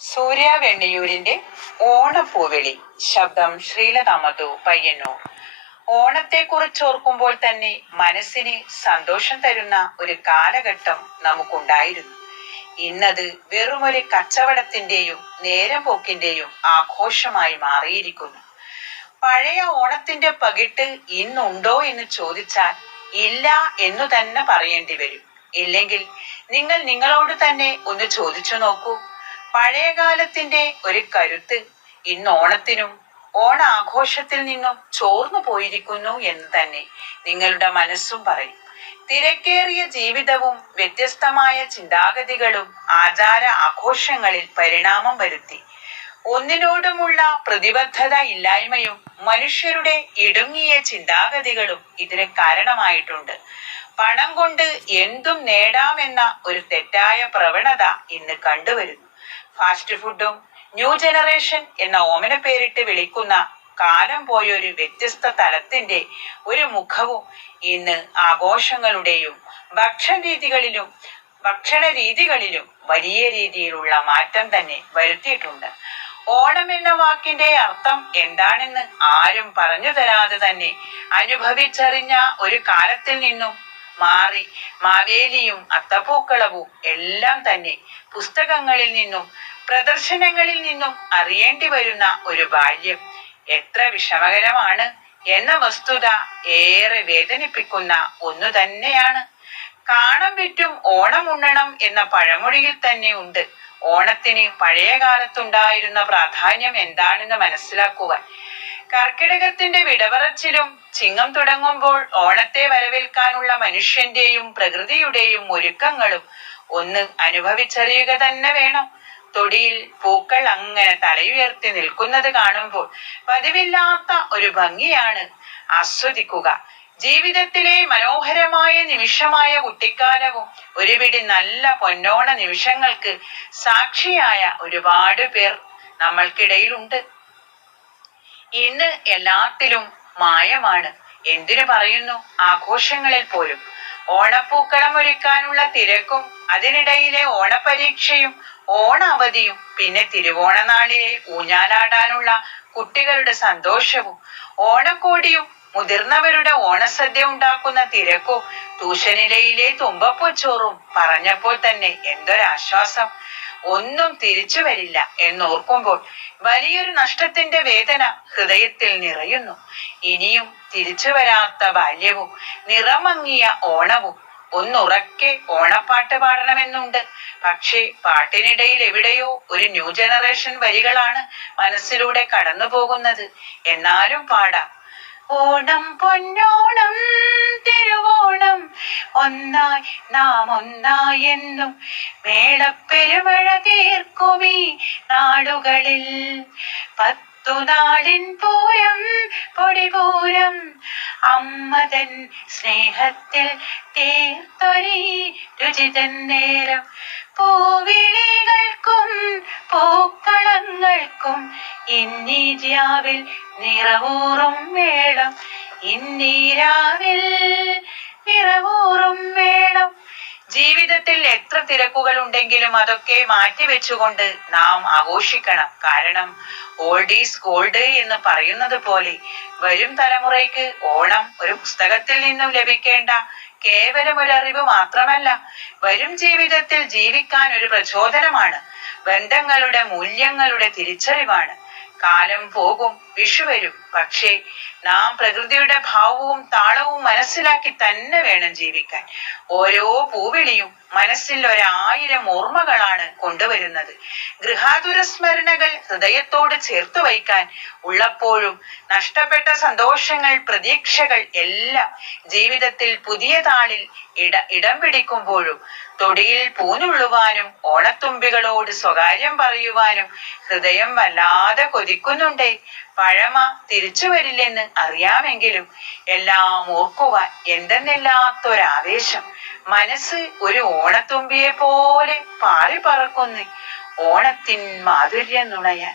സൂര്യ വെണ്ണിയൂരിന്റെ ഓണപ്പൂവിളി. ശബ്ദം ശ്രീലതമതു പയ്യന്നൂർ. ഓണത്തെക്കുറിച്ച് ഓർക്കുമ്പോൾ തന്നെ മനസ്സിന് സന്തോഷം തരുന്ന ഒരു കാലഘട്ടം നമുക്കുണ്ടായിരുന്നു. ഇന്നത് വെറുമൊരു കച്ചവടത്തിന്റെയും നേരം പോക്കിന്റെയും ആഘോഷമായി മാറിയിരിക്കുന്നു. പഴയ ഓണത്തിന്റെ പകിട്ട് ഇന്നുണ്ടോ എന്ന് ചോദിച്ചാൽ ഇല്ല എന്നു തന്നെ പറയേണ്ടി വരും. ഇല്ലെങ്കിൽ നിങ്ങൾ നിങ്ങളോട് തന്നെ ഒന്ന് ചോദിച്ചു നോക്കൂ. പഴയ കാലത്തിന്റെ ഒരു കരുത്ത് ഇന്ന് ഓണത്തിനും ഓണാഘോഷത്തിൽ നിന്നും ചോർന്നു പോയിരിക്കുന്നു എന്ന് തന്നെ നിങ്ങളുടെ മനസ്സും പറയും. തിരക്കേറിയ ജീവിതവും വ്യത്യസ്തമായ ചിന്താഗതികളും ആചാര ആഘോഷങ്ങളിൽ പരിണാമം വരുത്തി. ഒന്നിനോടുമുള്ള പ്രതിബദ്ധത ഇല്ലായ്മയും മനുഷ്യരുടെ ഇടുങ്ങിയ ചിന്താഗതികളും ഇതിന് കാരണമായിട്ടുണ്ട്. പണം കൊണ്ട് എന്തും നേടാമെന്ന ഒരു തെറ്റായ പ്രവണത ഇന്ന് കണ്ടുവരുന്നു. ഫാസ്റ്റ് ഫുഡും ന്യൂ ജനറേഷൻ എന്ന ഓമന പേരിട്ട് വിളിക്കുന്ന കാലം പോയ ഒരു വ്യത്യസ്ത തലത്തിന്റെ ഒരു മുഖവും ഇന്ന് ആഘോഷങ്ങളുടെയും ഭക്ഷണ രീതികളിലും ഭക്ഷണ രീതികളിലും വലിയ രീതിയിലുള്ള മാറ്റം തന്നെ വരുത്തിയിട്ടുണ്ട്. ഓണം എന്ന വാക്കിന്റെ അർത്ഥം എന്താണെന്ന് ആരും പറഞ്ഞു തരാതെ തന്നെ അനുഭവിച്ചറിഞ്ഞ ഒരു കാലത്തിൽ നിന്നും മാറി മാവേലിയും അത്തപ്പൂക്കളവും എല്ലാം തന്നെ പുസ്തകങ്ങളിൽ നിന്നും പ്രദർശനങ്ങളിൽ നിന്നും അറിയേണ്ടി വരുന്ന ഒരു ബാല്യം. എത്ര വിഷമകരമാണ് എന്ന വസ്തുത ഏറെ വേദനിപ്പിക്കുന്ന ഒന്നു തന്നെയാണ്. കാണം വിറ്റും ഓണം ഉണ്ണണം എന്ന പഴമൊഴിയിൽ തന്നെ ഉണ്ട്. ഓണത്തിന് പഴയ കാലത്തുണ്ടായിരുന്ന പ്രാധാന്യം എന്താണെന്ന് മനസ്സിലാക്കുവാൻ കർക്കിടകത്തിന്റെ വിടവറച്ചിലും ചിങ്ങം തുടങ്ങുമ്പോൾ ഓണത്തെ വരവേൽക്കാനുള്ള മനുഷ്യന്റെയും പ്രകൃതിയുടെയും ഒരുക്കങ്ങളും ഒന്ന് അനുഭവിച്ചറിയുക തന്നെ വേണം. തൊടിയിൽ പൂക്കൾ അങ്ങനെ തലയുയർത്തി നിൽക്കുന്നത് കാണുമ്പോൾ പതിവില്ലാത്ത ഒരു ഭംഗിയാണ് ആസ്വദിക്കുക. ജീവിതത്തിലെ മനോഹരമായ നിമിഷമായ കുട്ടിക്കാലവും ഒരുപിടി നല്ല പൊന്നോണ നിമിഷങ്ങൾക്ക് സാക്ഷിയായ ഒരുപാട് പേർ നമ്മൾക്കിടയിലുണ്ട്. ഇന്ന് എല്ലാത്തിലും മായമാണ്. എന്തിനു പറയുന്നു? ആഘോഷങ്ങളിൽ പോലും. ഓണപ്പൂക്കളം ഒരുക്കാനുള്ള തിരക്കും അതിനിടയിലെ ഓണപരീക്ഷയും ഓണ അവധിയും പിന്നെ തിരുവോണനാളിലെ ഊഞ്ഞാലാടാനുള്ള കുട്ടികളുടെ സന്തോഷവും ഓണക്കോടിയും മുതിർന്നവരുടെ ഓണസദ്യ ഉണ്ടാക്കുന്ന തിരക്കും തൂശനിലയിലെ തുമ്പപ്പൊച്ചോറും പറഞ്ഞപ്പോൾ തന്നെ എന്തൊരാശ്വാസം. ഒന്നും തിരിച്ചു വരില്ല എന്നോർക്കുമ്പോൾ വലിയൊരു നഷ്ടത്തിന്റെ വേദന ഹൃദയത്തിൽ നിറയുന്നു. ഇനിയും തിരിച്ചു വരാത്ത ബാല്യവും നിറമങ്ങിയ ഓണവും ഒന്നുറക്കെ ഓണപ്പാട്ട് പാടണമെന്നുണ്ട്. പക്ഷേ പാട്ടിനിടയിൽ എവിടെയോ ഒരു ന്യൂ ജനറേഷൻ വരികളാണ് മനസ്സിലൂടെ കടന്നു പോകുന്നത് എന്നാലും പാടാം. ഓണം പൊന്നോണം. തിരുവോണം. ഒന്നായി നാം ഒന്നായി എന്നും മേളപ്പെരുമഴ തീർക്കുമീ നാടുകളിൽ. പത്തു നാളിൻ പൂരം പൊടിപൂരം അമ്മതൻ സ്നേഹത്തിൽ തീർത്തൊരി രുചിതൻ നേരം പൂവിളികൾക്കും പൂക്കളങ്ങൾക്കും ഇന്നീരാവിൽ നിറവൂറും വേളം. ഇന്നീരാവിൽ നിറവൂറും വേണം ജീവിതത്തിൽ എത്ര തിരക്കുകൾ ഉണ്ടെങ്കിലും അതൊക്കെ മാറ്റിവെച്ചുകൊണ്ട് നാം ആഘോഷിക്കണം. കാരണം ഓൾഡ് ഈസ് ഗോൾഡ് എന്ന് പറയുന്നത് പോലെ വരും തലമുറയ്ക്ക് ഓണം ഒരു പുസ്തകത്തിൽ നിന്നും ലഭിക്കേണ്ട കേവലം ഒരു അറിവ് മാത്രമല്ല വരും ജീവിതത്തിൽ ജീവിക്കാൻ ഒരു പ്രചോദനമാണ്. ബന്ധങ്ങളുടെ മൂല്യങ്ങളുടെ തിരിച്ചറിവാണ്. കാലം പോകും വിഷു വരും. പക്ഷേ നാം പ്രകൃതിയുടെ ഭാവവും താളവും മനസ്സിലാക്കി തന്നെ വേണം ജീവിക്കാൻ. ഓരോ പൂവിളിയും മനസ്സിൽ ഒരായിരം ഓർമ്മകളാണ് കൊണ്ടുവരുന്നത്. ഗൃഹാതുര സ്മരണകൾ ഹൃദയത്തോട് ചേർത്ത് വയ്ക്കാൻ ഉള്ളപ്പോഴും നഷ്ടപ്പെട്ട സന്തോഷങ്ങൾ പ്രതീക്ഷകൾ എല്ലാം ജീവിതത്തിൽ പുതിയ താളിൽ ഇട ഇടം പിടിക്കുമ്പോഴും തൊടിയിൽ പൂനുള്ളുവാനും ഓണത്തുമ്പികളോട് സ്വകാര്യം പറയുവാനും ഹൃദയം വല്ലാതെ കൊതിക്കുന്നുണ്ടേ. പഴമ തിരിച്ചു വരില്ലെന്ന് അറിയാമെങ്കിലും എല്ലാം ഓർക്കുവാൻ എന്തെന്നില്ലാത്തൊരാവേശം. മനസ്സ് ഒരു ഓണത്തുമ്പിയെ പോലെ പാറി പറക്കുന്നു. ഓണത്തിൻ മാധുര്യം നുണയാൻ